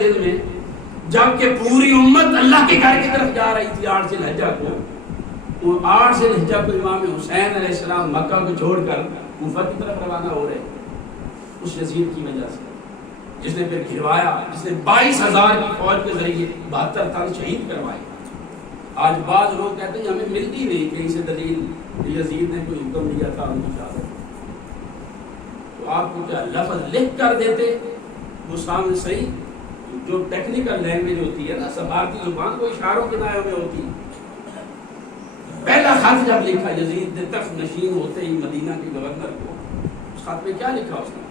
دن میں جب کہ پوری امت اللہ کے گھر کی طرف جا رہی تھی 8 ذی الحجہ کو، وہ 8 ذی الحجہ کو امام حسین علیہ السلام مکہ کو چھوڑ کر کوفہ کی طرف روانہ ہو رہے اس یزید کی وجہ سے، جس نے پھر گھروایا، جس نے 22,000 کی فوج کے ذریعے 72 تن شہید کروائے۔ آج بعض لوگ کہتے ہیں ہمیں ملتی نہیں کہیں سے دلیل یزید نے کوئی حکم دیا تھا ان کی شہادت، تو آپ کو کیا لفظ لکھ کر دیتے وہ سامنے صحیح جو ٹیکنیکل لینگویج ہوتی ہے نا، سفارتی زبان کو اشاروں کے دائیں میں ہوتی ہے۔ پہلا خط جب لکھا یزید نے تخت نشین ہوتے ہی مدینہ کے گورنر کو، اس خط میں کیا لکھا اس نے؟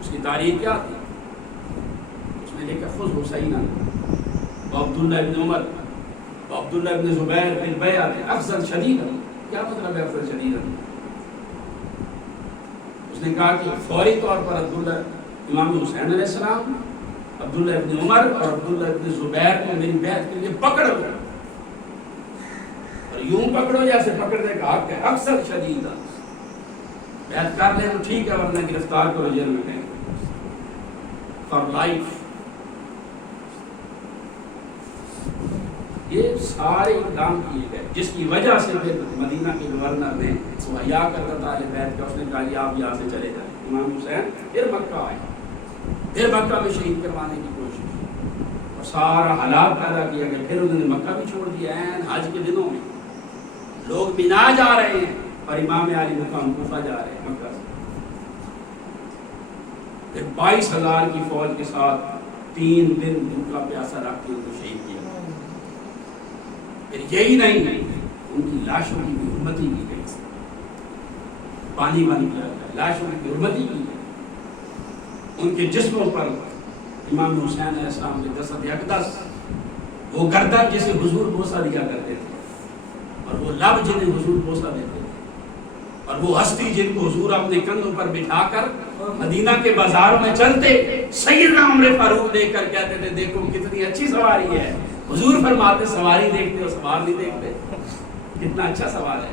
اس کی تاریخ کیا تھی؟ اس نے لکھا خذ حسین و عبداللہ ابن عمر و عبداللہ ابن زبیر بالبیعۃ اخذا شدیدا۔ کیا مطلب ہے اخذا شدیدا؟ اس نے کہا کہ فوری طور پر عبداللہ امام حسین علیہ السلام، عبداللہ ابن عمر اور عبداللہ ابن زبیر کو میری بیعت کے لیے پکڑو، اور یوں پکڑو جیسے پکڑنے کا حق ہے، اکثر شدید بیعت کر لیں تو ٹھیک ہے، ورنہ گرفتار کرو، جیل میں ڈالو فار لائف۔ یہ سارے اقدام کیے گئے جس کی وجہ سے پھر مدینہ کے گورنر نے وہ حیا کرتا تھا اہل بیت کا، اس نے کہا آپ یہاں سے چلے جائیں۔ امام حسین پھر مکہ آئے، پھر مکہ میں شہید کروانے کی کوشش اور سارا حالات پیدا کیا گیا۔ پھر انہوں نے مکہ بھی چھوڑ دیا، عین حج کے دنوں میں لوگ مینا جا رہے ہیں اور امام علی مقام کوفہ جا رہے ہیں مکہ سے۔ پھر 22,000 کی فوج کے ساتھ 3 دن بھوکا پیاسا رکھ کے ان کو شہید کیا۔ پھر یہی نہیں، ان کی لاشوں کی بھی حرمتی کی گئی، پانی پانی پلایا گیا، لاشوں کی بھی حرمتی کی گئی۔ ان کے جسموں پر امام حسین علیہ السلام کے جسد اقدس، وہ گردن جسے حضور بوسہ دیا کرتے تھے، اور وہ لب جنہیں حضور بوسہ دیتے تھے، اور وہ ہستی جن کو حضور اپنے کندھوں پر بٹھا کر مدینہ کے بازاروں میں چلتے سیدنا عمر فاروق دیکھ کر کہتے تھے دیکھو کتنی اچھی سواری ہے۔ حضور فرماتے سواری دیکھتے ہو سوار نہیں دیکھتے، کتنا اچھا سوال ہے۔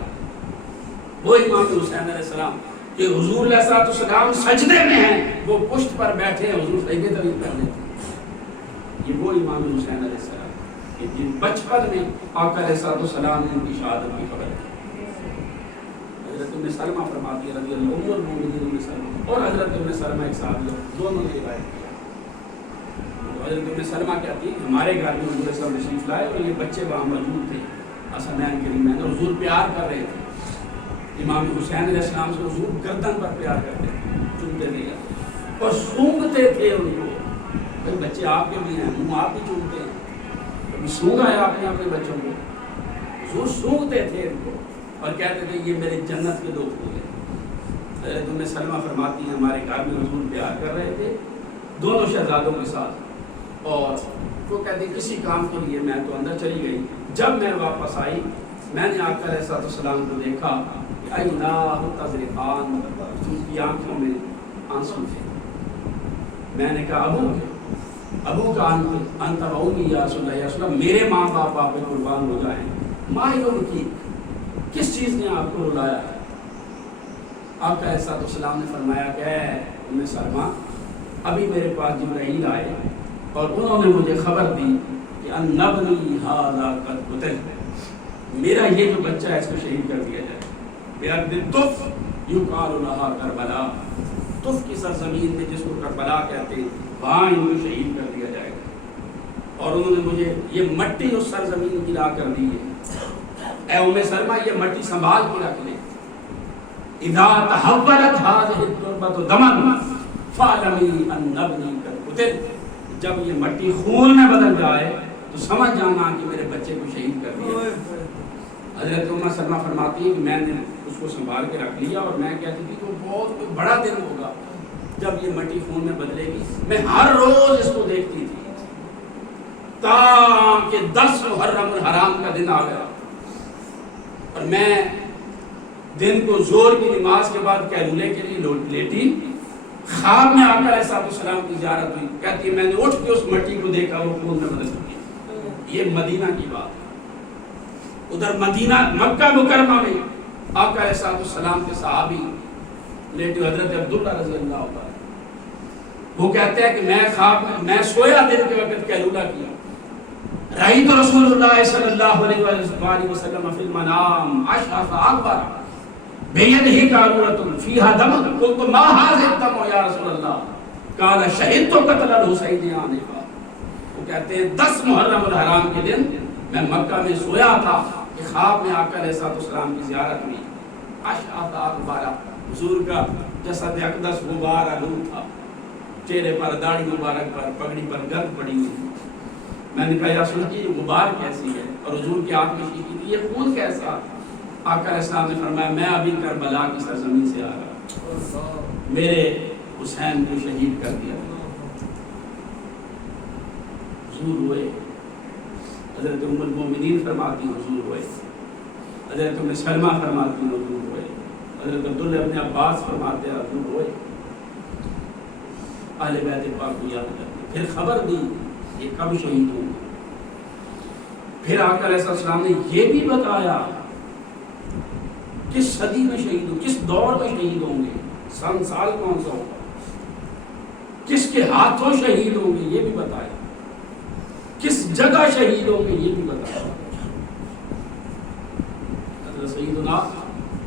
وہ امام حسین علیہ السلام کہ حضور علیہ السلام سجدے میں ہیں، وہ پشت پر بیٹھے ہیں، حضور سجدے طویل کر لیتے ہیں۔ یہ وہ امام حسین علیہ السلام کہ جن بچپن میں آقا علیہ السلام نے ان کی شہادت کی خبر دی۔ حضرت ام سلمہ فرماتی ہے رضی اللہ عنہ، اور حضرت ام سلمہ ایک صحابی دونوں نے روایت کیا۔ حضرت ام سلمہ کہتی ہے ہمارے گھر میں حضور صلی اللہ علیہ وسلم تشریف لائے اور یہ بچے وہاں موجود تھے، حسنین کریمین، اور حضور پیار کر رہے تھے امام حسین علیہ السلام سے، حضور گردن پر پیار کرتے تھے، چومتے تھے اور سونگتے تھے ان کو۔ بھائی بچے آپ کے بھی ہیں، منہ آپ بھی چومتے ہیں، کبھی سونگا ہے آپ نے اپنے بچوں کو؟ حضور سونگتے تھے ان کو اور کہتے تھے یہ میرے جنت کے دوست ہوئے۔ حضرت ام سلمہ فرماتی ہیں ہمارے گھر میں حضور پیار کر رہے تھے دونوں شہزادوں کے ساتھ، اور وہ کہتے ہیں کسی کام کے لیے میں تو اندر چلی گئی، جب میں واپس آئی میں نے آقا علیہ السلام کو دیکھا کہ عیناہ تذرفان، ان کی آنکھوں میں آنسو تھے۔ میں نے کہا ابو کا انت و امی یا رسول اللہ، یا رسول اللہ میرے ماں باپ آپ پہ قربان ہو جائیں، ماہروں کی کس چیز نے آپ کو رلایا ہے؟ آقا علیہ السلام نے فرمایا کہ اے ام سلمہ ابھی میرے پاس جبرائیل آئے اور انہوں نے مجھے خبر دی کہ ان ابنی ھذا قد قتل، میرا یہ جو بچہ ہے اس کو شہید کر دیا جائے۔ بِأَرْضِ طُف یقال لہا کربلا، طف کی سرزمین میں جس کو کربلا کہتے ہیں وہاں ان کو شہید کر دیا جائے گا۔ اور انہوں نے مجھے یہ مٹی اس سرزمین کی لا کر دی ہے، اے ام سلمہ یہ مٹی سنبھال کے رکھ لیں۔ اذا تحولت هذه التربة دما فاعلمی ان ابنی قد قتل، جب یہ مٹی خون میں بدل جائے تو سمجھ جانا کہ میرے بچے کو شہید کر دیا۔ حضرت ام سلمہ فرماتی ہے کہ میں نے اس کو سنبھال کے رکھ لیا اور میں کہتی تھی کہ بہت بڑا دن ہوگا جب یہ مٹی خون میں بدلے گی، میں ہر روز اس کو دیکھتی تھی تاکہ 10 محرم الحرام کا دن آ گیا اور میں دن کو زور کی نماز کے بعد قیلولے کے لیے لیٹی، خواب میں آقا علیہ السلام کی زیارت ہوئی، کہتی ہے میں نے اٹھ کے اس مٹی کو دیکھا وہ خون میں بدل چکی۔ یہ مدینہ کی بات ہے۔ ادھر مدینہ مکہ مکرمہ میں آقا علیہ السلام کے صحابی لیٹے حضرت عبداللہ رضی اللہ عنہ، وہ کہتے ہیں کہ میں خواب میں سویا دن کے وقت قیلولہ کیا، رأیت رسول اللہ صلی اللہ علیہ وسلم فی المنام اشعث اغبر بیدہ قارورۃ فیہا دم، قلت ما ھذا الدم یا رسول اللہ، قال شہدت قتل الحسین آنفا۔ وہ کہتے ہیں 10 محرم الحرام کے دن میں مکہ میں سویا تھا کہ خواب میں آقا علیہ السلام کی زیارت ہوئی، اشعث اغبر، حضور کا جسد اقدس غبار آلود تھا، چہرے پر، داڑھی مبارک پر، پگڑی پر گرد پڑی ہوئی۔ میں نے کہا یا رسول اللہ یہ غبار کیسی ہے، اور حضور کی آنکھ میں شیشی تھی، یہ خون کیسا؟ آقا علیہ السلام نے فرمایا میں ابھی کربلا کی سرزمین سے آ رہا، میرے حسین کو شہید کر دیا۔ حضور ہوئے، حضرت ام المومنین فرماتی حضور ہوئے، حضرت ام سلمہ فرماتی حضور ہوئے، حضرت عبداللہ ابن عباس فرماتے حضور ہوئے، اہل بیت پاک کو یاد کرتے۔ پھر خبر دی یہ کب شہید ہوں گے، پھر آقا علیہ السلام نے یہ بھی بتایا کس صدی میں شہید ہوں، کس دور میں شہید ہوں گے، سن سال کون سا ہوگا، کس کے ہاتھوں شہید ہوں گے یہ بھی بتایا، کس جگہ شہید ہوں گے یہ بھی بتایا۔ حضرت سیدنا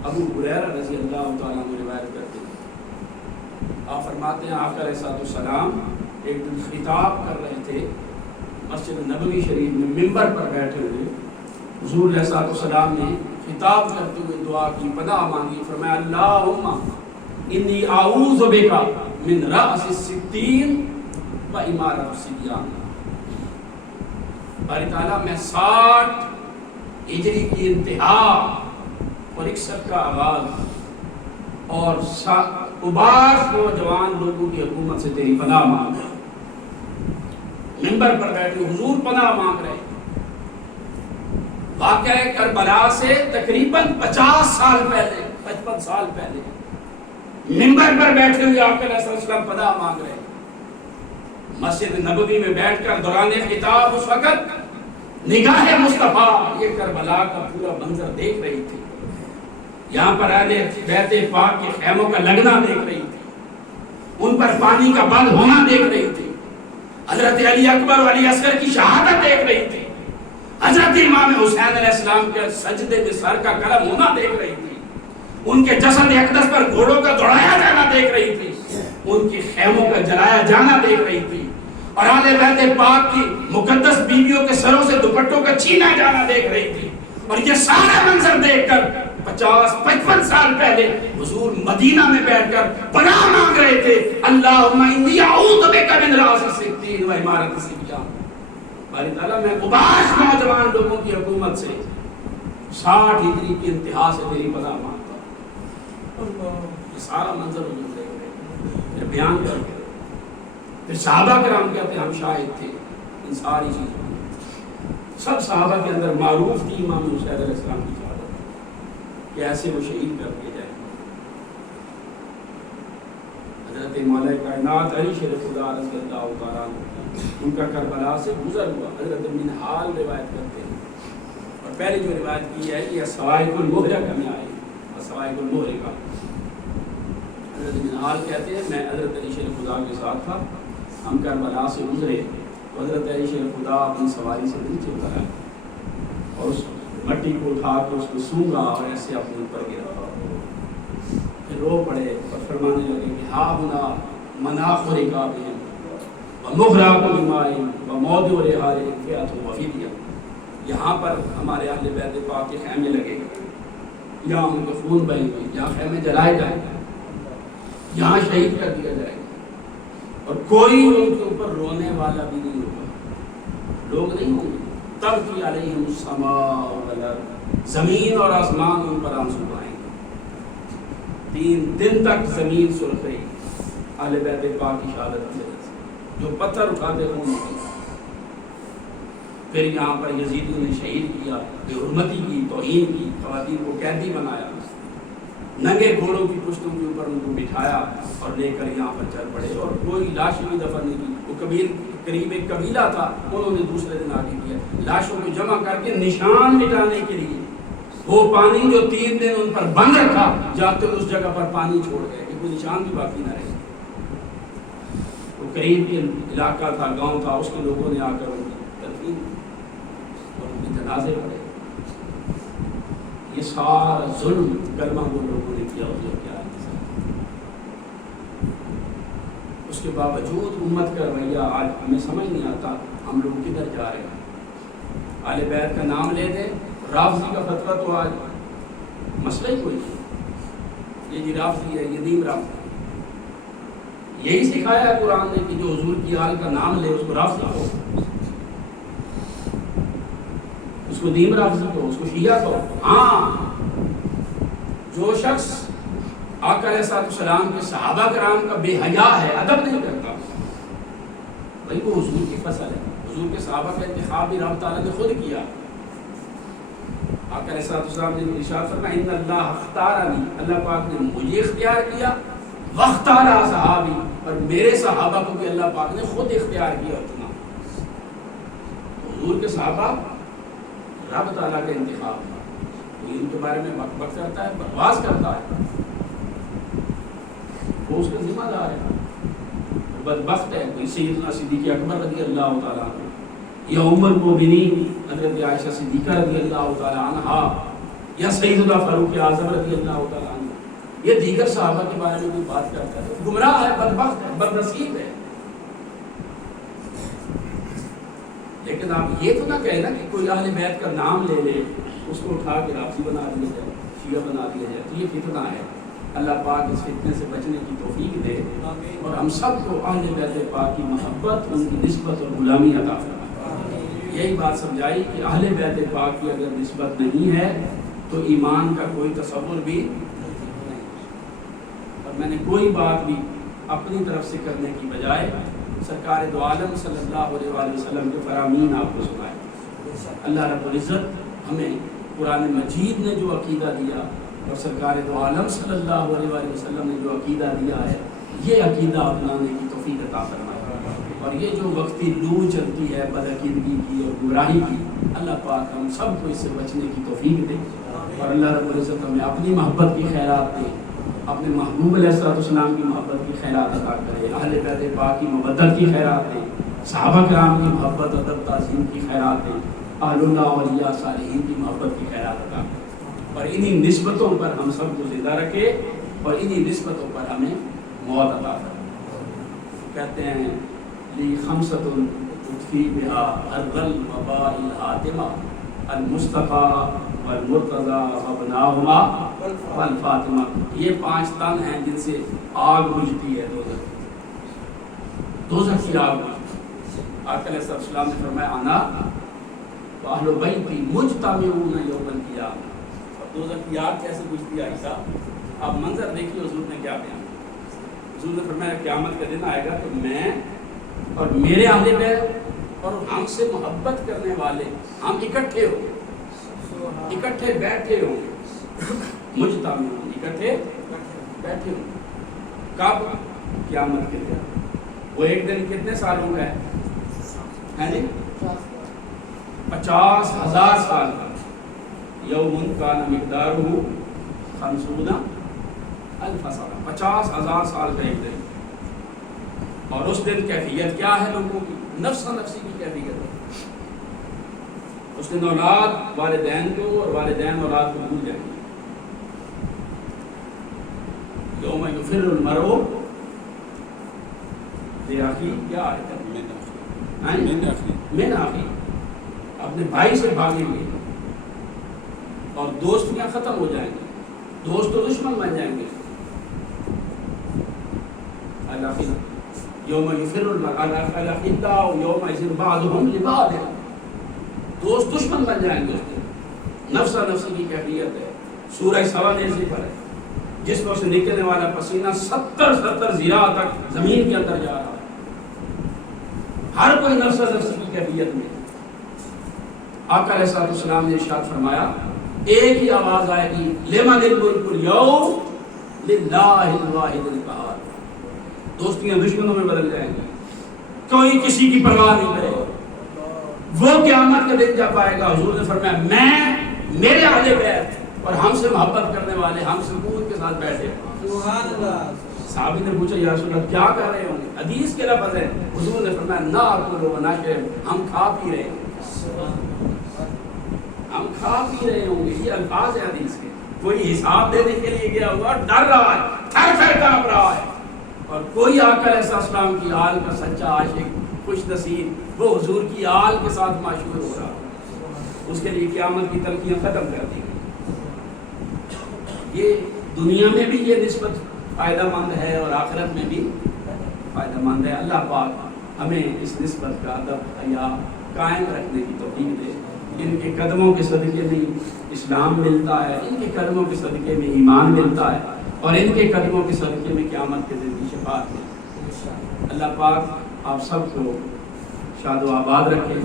ابو ہریرہ رضی اللہ تعالیٰ عنہ روایت کرتے ہیں، آپ فرماتے ہیں آقا علیہ السلام ایک دن خطاب کر رہے تھے مسجد نبوی شریف میں، ممبر پر بیٹھے ہوئے، حضور علیہ السلام نے خطاب کرتے ہوئے دعا کی، پناہ مانگی، فرمایا اللہم انی اعوذ بک من رأس الستین و امارت الصبیان۔ باری تعالیٰ میں 60 ہجری کی انتہا اور 61 کا آغاز اور اباس نوجوان لوگوں کی حکومت سے تیری پناہ مانگ رہے، ممبر پر بیٹھے حضور پناہ مانگ رہے۔ واقعہ کربلا سے تقریباً 50 سال پہلے، 55 سال پہلے ممبر پر بیٹھے ہوئے آقا علیہ السلام پناہ مانگ رہے، مسجد نبوی میں بیٹھ کر دوران خطاب اس وقت نگاہ مصطفیٰ یہ کربلا کا پورا منظر دیکھ رہی تھی، یہاں پر اہل بیت پاک کے خیموں کا لگنا دیکھ رہی تھی، ان پر پانی کا بند ہونا دیکھ رہی تھی، حضرت علی اکبر و علی اصغر کی شہادت دیکھ رہی تھی، حضرت امام حسین علیہ السلام کے سجدے میں سر کا قلم ہونا دیکھ رہی تھی، ان کے جسد اقدس پر گھوڑوں کا دوڑایا جانا دیکھ رہی تھی، ان کی خیموں کا جلایا جانا دیکھ رہی تھی، اور اہل بیت پاک کی مقدس بیویوں کے سروں سے دوپٹوں کا چھینا جانا دیکھ رہی تھی۔ اور یہ سارا منظر دیکھ کر 50-55 سال پہلے حضور مدینہ میں بیٹھ کر پناہ مانگ رہے تھے، اللہم انی اعوذ بک من رأس الستین و امارت الصبیان۔ باری تعالیٰ میں اباس نوجوان لوگوں کی حکومت سے 60 ہجری کی انتہا سے تیری پناہ مانگتا ہوں۔ یہ سارا منظر حضور دیکھ رہے، پھر بیان کر کے پھر صحابہ کرام کہتے ہیں ہم شاہد تھے ان ساری چیزوں۔ سب صحابہ کے اندر معروف تھی امام حسین علیہ السلام کی شہادت کہ ایسے وہ شہید کر دیے جائیں۔ حضرت مولا کائنات علی شیر خدا رضی اللہ تعالیٰ عنہ ان کا کربلا سے گزر ہوا، حضرت منہال روایت کرتے ہیں، اور پہلے جو روایت کی ہے یہ سوائق المہرقہ میں آئی، سوائق المہرقہ۔ حضرت منہال کہتے ہیں میں حضرت علی شیر خدا کے ساتھ تھا، ہم کربلا سے گزرے تو حضرت علی شیر خدا اپنی سواری سے نیچے اتر آئے اور اس مٹی کو اٹھا کے اس کو سونگا اور ایسے اپنے اوپر گرا، پھر رو پڑے اور فرمانے لگے کہ ہا ہنا مناخ رکابہم ومغراق بمائہم وموضع رحالہم فئۃ وفدیہ۔ یہاں پر ہمارے اہل بیت پاک کے خیمے لگے، یہاں ان کے خون بہے ہوئے، یہاں خیمے جلائے جائیں، یہاں شہید کر دیا جائے گا، اور کوئی ان کے اوپر رونے والا بھی نہیں ہوگا، لوگ نہیں ہوں گے۔ تب کی علیہم السماء والارض، زمین اور آسمان ان پر آنسو بہائیں گے۔ 3 دن تک زمین سرخ رہی اہل بیت پاک کی شہادت کی وجہ سے، جو پتھر اٹھاتے خون کی۔ پھر یہاں پر یزیدیوں نے شہید کیا، بے حرمتی کی، توہین کی، خواتین کو قیدی بنایا، ننگے گھوڑوں کی پشتوں کے اوپر ان کو بٹھایا اور لے کر یہاں پر چل پڑے، اور کوئی لاش بھی دفن نہیں کی۔ وہ قریب ایک قبیلہ تھا، انہوں نے دوسرے دن آگے کیا، لاشوں کو جمع کر کے نشان مٹانے کے لیے وہ پانی جو 3 دن ان پر بند رکھا، جاتے اس جگہ پر پانی چھوڑ گئے کہ کوئی نشان بھی باقی نہ رہے۔ وہ قریب کے علاقہ تھا، گاؤں تھا، اس کے لوگوں نے آ کر ان کی تدفین اور ان کے جنازے پڑھے. یہ سارا ظلم کلمہ وہ لوگوں نے کیا حضور کے آل کے ساتھ. اس کے باوجود امت کا رویہ آج ہمیں سمجھ نہیں آتا ہم لوگ کدھر جا رہے ہیں. اہل بیت کا نام لے دیں، رافضی کا فتویٰ تو آج مسئلہ ہی کوئی نہیں. یہ جی رافضی ہے، یہ دین رافضی ہے. یہی سکھایا ہے قرآن نے کہ جو حضور کی آل کا نام لے اس کو رافضی کہو، اس کو دین رافضی کہو، اس کو شیعہ کہو. ہاں، جو شخص آقا علیہ السلام کے صحابہ کرام کا بے حیا ہے، ادب نہیں کرتا، بھائی وہ حضور کی فصل ہے. حضور کے صحابہ کا انتخاب بھی رب تعالیٰ نے خود کیا. آقا علیہ السلام نے ارشاد فرمایا ان اللہ اختارنی، اللہ پاک نے مجھے اختیار کیا، واختار صحابی، اور میرے صحابہ کو بھی اللہ پاک نے خود اختیار کیا. اتنا حضور کے صحابہ رب تعالیٰ کا انتخاب تھا. کوئی ان کے بارے میں بک بک کرتا ہے، بکواس کرتا ہے، وہ اس کا ذمہ دار ہے. بدبخت ہے کوئی سیدنا صدیق اکبر رضی اللہ تعالیٰ عنہ یا ام المؤمنین حضرت عائشہ صدیقہ رضی اللہ تعالیٰ عنہا یا سیدنا فاروق اعظم رضی اللہ تعالیٰ عنہ، یہ دیگر صحابہ کے بارے میں کوئی بات کرتا ہے گمراہ ہے، بدبخت ہے، بدنصیب ہے. لیکن آپ یہ تو نہ کہنا کہ کوئی اہل بیت کا نام لے لے اس کو اٹھا کے رافضی بنا دیا جائے، شیعہ بنا دیا جائے. تو یہ فتنہ ہے. اللہ پاک اس فتنے سے بچنے کی توفیق دے اور ہم سب کو اہل بیت پاک کی محبت، ان کی نسبت اور غلامی عطا فرمائے. یہی بات سمجھائی کہ اہل بیت پاک کی اگر نسبت نہیں ہے تو ایمان کا کوئی تصور بھی نہیں. اور میں نے کوئی بات بھی اپنی طرف سے کرنے کی بجائے سرکار دو عالم صلی اللہ علیہ وآلہ وسلم کے فرامین آپ کو سنائے. اللہ رب العزت ہمیں قرآن مجید نے جو عقیدہ دیا اور سرکار دو عالم صلی اللہ علیہ وآلہ وسلم نے جو عقیدہ دیا ہے، یہ عقیدہ اپنانے کی توفیق عطا فرمائے. اور یہ جو وقتی لو چلتی ہے بدعقیدگی کی اور گمراہی کی، اللہ پاک ہم سب کو اس سے بچنے کی توفیق دے. اور اللہ رب العزت ہمیں اپنی محبت کی خیرات دے، اپنے محبوب علیہ السلام کی محبت کی خیرات عطا کرے، اہل بیت پاک کی مودت کی خیرات دے، صحابہ کرام کی محبت ادب تعظیم کی خیرات دے، اہل اللہ اولیاء صالحین کی محبت کی خیرات عطا کرے. اور انہی نسبتوں پر ہم سب کو زندہ رکھے اور انہی نسبتوں پر ہمیں موت عطا کرے. کہتے ہیں لی خمسۃ تطفی بہا حر الوباء الحاتمہ المصطفیٰ والمرتضیٰ وابناہما والفاطمہ. یہ 5 تن ہیں جن سے آگ بجھتی ہے دوزخ کی آگ بجھتی. آقا علیہ السلام نے فرمایا انا واہل بیتی مجتمعون یوم القیامہ. دوزخ کی آگ کیسے بجھتی ہے عیسیٰ؟ آپ منظر دیکھیے حضور نے کیا بیان. حضور نے فرمایا قیامت کا دن آئے گا تو میں اور میرے اہل بیت اور ہم سے محبت کرنے والے ہم اکٹھے بیٹھے ہوں گے. مجتمعون اکٹھے بیٹھے ہوں. کب؟ قیامت کے دن. وہ ایک دن کتنے سالوں کا ہے جی؟ 50,000 سال کا. یوم کان مقدارہ 50,000 سنہ، 50,000 سال کا ایک دن. اور اس دن کیفیت کیا ہے لوگوں کی؟ نفس نفسی کی کیفیت ہے. اس دن اولاد والدین کو اور والدین اولاد کو بھول جائیں گے. یوم یفر المرء بأخیہ، کیا آیت ہے؟ من اخیہ، اپنے بھائی سے بھاگیں گے اور دوستیاں ختم ہو جائیں گے، دوست و دشمن بن جائیں گے. یوم یفر الاخلاء یومئذ بعضهم لبعض، دوست دشمن بن جائیں گے. اس دن نفس نفسی کی کیفیت ہے. سورہ سبا نیزی پر ہے، جسموں سے نکلنے والا پسینہ 70 ذراع تک زمین کے اندر جا رہا ہے. ہر کوئی نفس نفسی کی کیفیت میں. آقا علیہ السلام نے ارشاد فرمایا ایک ہی آواز آئے گی، لمن الملک اليوم للہ الواحد القہار. دوستیاں دشمنوں میں بدل جائیں گی، کوئی کسی کی پرواہ نہیں کرے گا. وہ قیامت کا دن جب آئے گا، حضور نے فرمایا میں، میرے اہل بیت اور ہم سے محبت کرنے والے ہم سکون کے ساتھ بیٹھے. سبحان اللہ. صحابی نے پوچھا یا رسول اللہ کیا کہہ رہے ہوں گے؟ حدیث کے لفظ ہیں، حضور نے فرمایا ناکل و نشرب، ہم کھا پی رہے ہیں، ہم کھا پی رہے ہوں گے، یہ الفاظ ہے حدیث کے. کوئی حساب دینے کے لیے گیا ہوا ڈر رہا ہے، تھر تھر کانپ رہا ہے، اور کوئی آقا علیہ السلام کی آل کا سچا عاشق خوش نصیب وہ حضور کی آل کے ساتھ معشور ہو رہا ہے، اس کے لیے قیامت کی تلخیاں ختم کر دی گئی. یہ دنیا میں بھی یہ نسبت فائدہ مند ہے اور آخرت میں بھی فائدہ مند ہے. اللہ پاک ہمیں اس نسبت کا ادب حیا قائم رکھنے کی توفیق دے. ان کے قدموں کے صدقے میں اسلام ملتا ہے، ان کے قدموں کے صدقے میں ایمان ملتا ہے، اور ان کے قدموں کے صدقے میں قیامت کے دن کی شفاعت ملتی. اللہ پاک آپ سب کو شاد و آباد رکھے،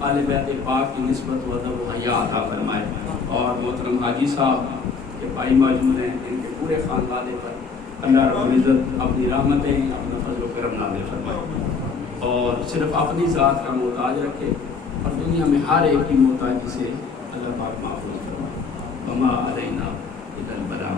آل بیت پاک کی نسبت و ادب و حیا عطا فرمائے. اور محترم حاجی صاحب کے بھائی موجود ہیں، ان کے پورے خاندان پر اللہ رب العزت اپنی رحمتیں، اپنا فضل و کرم نازل فرمائے، اور صرف اپنی ذات کا محتاج رکھے، اور دنیا میں ہر ایک کی محتاجی سے اللہ پاک محفوظ فرمائے. وما علینا الا البلاغ.